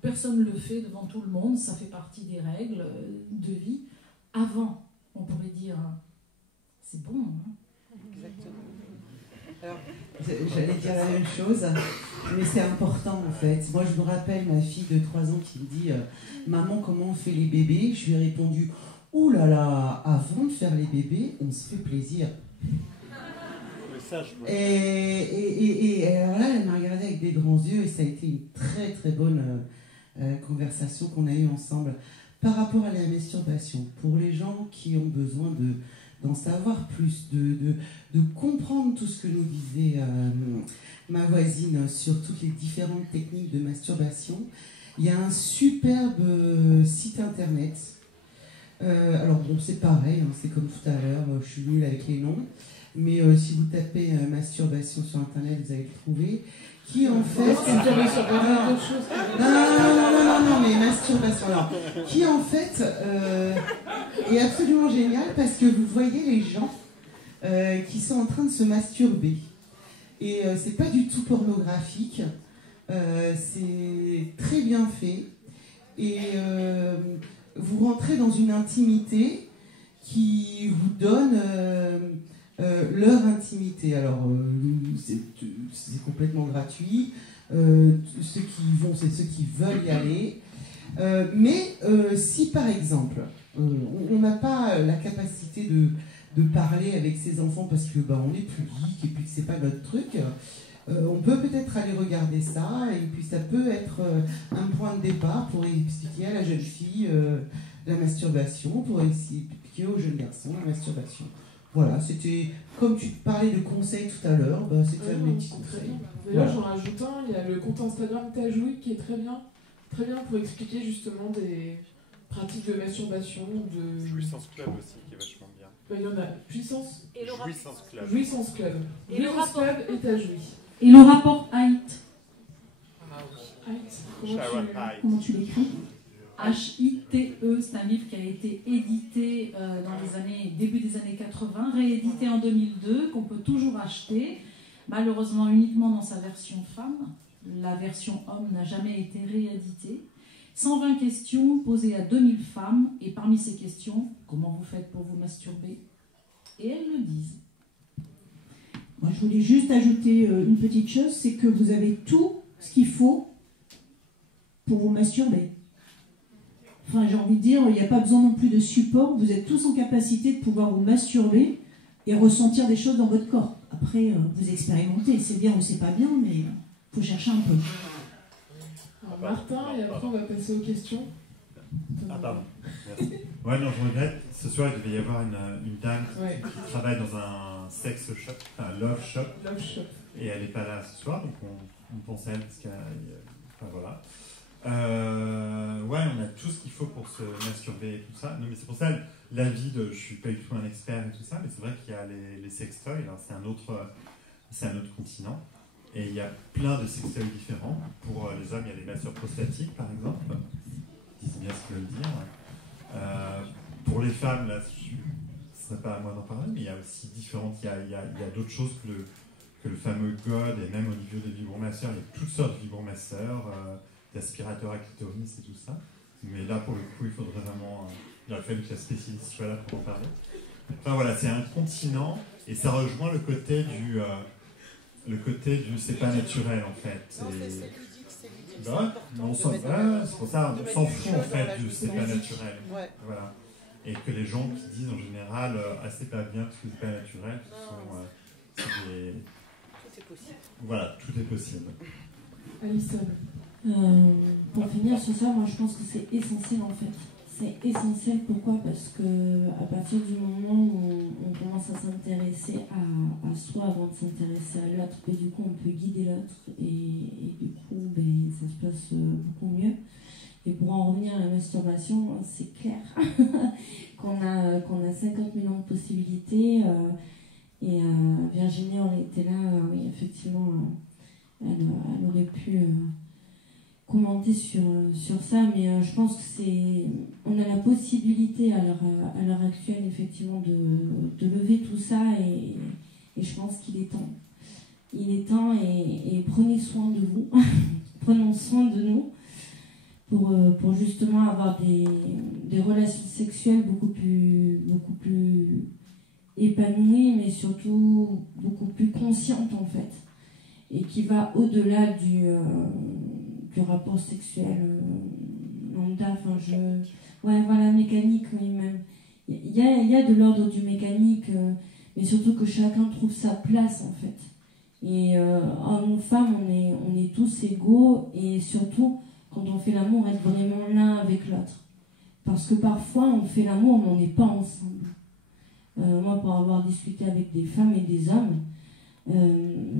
personne ne le fait devant tout le monde, ça fait partie des règles de vie. Avant, on pourrait dire, c'est bon. Exactement. J'allais dire la même chose, mais c'est important en fait. Moi, je me rappelle ma fille de 3 ans qui me dit maman, comment on fait les bébés? Je lui ai répondu, ouh là là, avant de faire les bébés, on se fait plaisir. Et alors là, elle m'a regardé avec des grands yeux, et ça a été une très très bonne conversation qu'on a eue ensemble. Par rapport à la masturbation, pour les gens qui ont besoin d'en savoir plus, de comprendre tout ce que nous disait ma voisine sur toutes les différentes techniques de masturbation, il y a un superbe site internet. Alors bon, c'est pareil, c'est comme tout à l'heure, je suis nulle avec les noms, mais si vous tapez masturbation sur internet, vous allez le trouver. Qui en fait... Non, mais masturbation. Alors, qui en fait est absolument génial parce que vous voyez les gens qui sont en train de se masturber. Et c'est pas du tout pornographique. C'est très bien fait. Et vous rentrez dans une intimité qui vous donnent leur intimité. Alors, c'est complètement gratuit. Ceux qui y vont, c'est ceux qui veulent y aller. Mais si, par exemple, on n'a pas la capacité de parler avec ses enfants parce que on est plus geek et puis que c'est pas notre truc, on peut peut-être aller regarder ça, et puis ça peut être un point de départ pour expliquer à la jeune fille la masturbation, pour expliquer aux jeunes garçons la masturbation. Voilà, c'était comme tu parlais de conseils tout à l'heure, c'était un de mes petits conseils. D'ailleurs, Voilà. j'en rajoute un, il y a le compte Instagram Tajoui qui est très bien pour expliquer justement des pratiques de masturbation, de... Jouissance Club aussi, qui est vachement bien. Il y en a Puissance Et le Jouissance Club. Jouissance Club. Et le Jouissance rapport. Club et Tajoui. Et le rapport Height, Comment tu l'écris? H-I-T-E, c'est un livre qui a été édité début des années 80, réédité en 2002, qu'on peut toujours acheter, malheureusement uniquement dans sa version femme. La version homme n'a jamais été rééditée. 120 questions posées à 2000 femmes, et parmi ces questions, comment vous faites pour vous masturber? Et elles le disent. Moi, je voulais juste ajouter une petite chose, c'est que vous avez tout ce qu'il faut pour vous masturber. Enfin, j'ai envie de dire, il n'y a pas besoin non plus de support. Vous êtes tous en capacité de pouvoir vous masturber et ressentir des choses dans votre corps. Après, vous expérimentez. C'est bien ou c'est pas bien, mais il faut chercher un peu. Alors, Martin, et après on va passer aux questions. Ah, pardon. Merci. Ouais, non, je regrette. Ce soir, il devait y avoir une dame qui travaille dans un sex shop, un love shop. Love shop. Et elle n'est pas là ce soir, donc on pense à elle parce qu'elle. Enfin, voilà. Ouais, on a tout ce qu'il faut pour se masturber et tout ça. Non, mais c'est pour ça, l'avis de. Je suis pas du tout un expert et tout ça, mais c'est vrai qu'il y a les sextoys. Alors, c'est un autre continent. Et il y a plein de sextoys différents. Pour les hommes, il y a les masseurs prostatiques, par exemple. Ils disent bien ce qu'ils veulent dire. Pour les femmes, là, ce n'est pas à moi d'en parler, mais il y a aussi différentes. Il y a d'autres choses que le fameux God, et même au niveau des vibromasseurs, il y a toutes sortes de vibromasseurs, d'aspirateurs à clitoris et tout ça. Mais là, pour le coup, il faudrait vraiment. Il aurait fallu que la spécialiste soit là pour en parler. Enfin voilà, c'est un continent, et ça rejoint le côté du c'est pas naturel en fait. Non, c'est ludique, c'est ludique. Bah, c'est pour ça, on s'en fout en fait du c'est pas naturel. Ouais. Voilà. Et que les gens qui disent en général c'est pas bien parce que c'est pas naturel, c'est des... Tout est possible. Voilà, tout est possible. Alison. Pour finir ce soir, moi je pense que c'est essentiel en fait. C'est essentiel, pourquoi? Parce que à partir du moment où on commence à s'intéresser à soi avant de s'intéresser à l'autre, ben, du coup on peut guider l'autre et du coup ben, ça se passe beaucoup mieux. Et pour en revenir à la masturbation, c'est clair qu'on a 50 millions de possibilités. Et Virginie aurait été là, oui effectivement, elle aurait pu commenter sur ça, mais je pense que on a la possibilité à l'heure actuelle effectivement de lever tout ça, et je pense qu'il est temps. Il est temps, et prenez soin de vous, prenons soin de nous pour justement avoir des relations sexuelles beaucoup plus épanouies, mais surtout beaucoup plus conscientes en fait, et qui va au-delà du rapport sexuel lambda, voilà, mécanique, oui, même. Il y a de l'ordre du mécanique, mais surtout que chacun trouve sa place, en fait. Et hommes ou femmes, on est tous égaux, et surtout, quand on fait l'amour, être vraiment l'un avec l'autre. Parce que parfois, on fait l'amour, mais on n'est pas ensemble. Moi, pour avoir discuté avec des femmes et des hommes,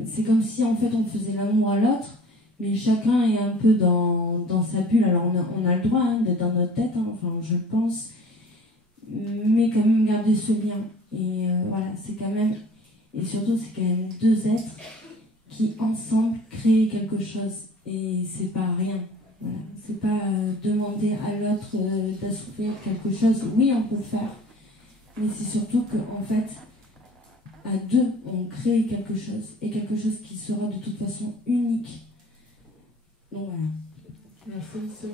c'est comme si, en fait, on faisait l'amour à l'autre, mais chacun est un peu dans sa bulle. Alors on a le droit d'être dans notre tête, enfin je pense, mais quand même garder ce lien. Et voilà, c'est quand même, et surtout c'est quand même deux êtres qui ensemble créent quelque chose, et c'est pas rien. Voilà, c'est pas demander à l'autre d'assouvir quelque chose. Oui, on peut le faire, mais c'est surtout qu'en fait, à deux, on crée quelque chose, et quelque chose qui sera de toute façon unique. Donc voilà. Merci.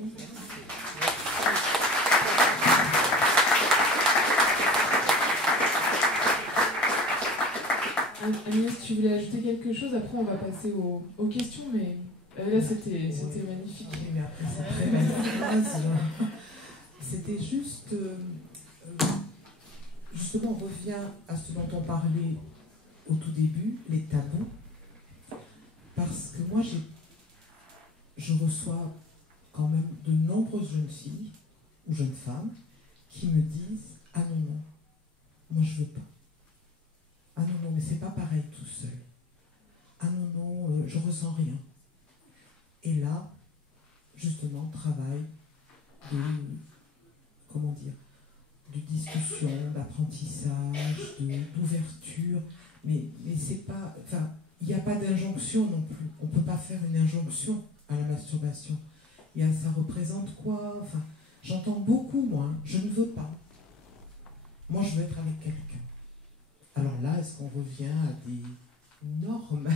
Agnès, tu voulais ajouter quelque chose? Après, on va passer aux questions, mais là, c'était magnifique. Oui, mais après, c'est très belle phrase. C'était juste... justement, on revient à ce dont on parlait au tout début, les tabous. Parce que moi, je reçois quand même de nombreuses jeunes filles ou jeunes femmes qui me disent « Ah non, non, moi je veux pas. Ah non, non, mais c'est pas pareil tout seul. Ah non, non, je ressens rien. » Et là, justement, travail de, comment dire, de discussion, d'apprentissage, d'ouverture, mais c'est pas, enfin, il n'y a pas d'injonction non plus. On ne peut pas faire une injonction à la masturbation. Ça représente quoi? Enfin, j'entends beaucoup, moi, je ne veux pas. Moi, je veux être avec quelqu'un. Alors là, est-ce qu'on revient à des normes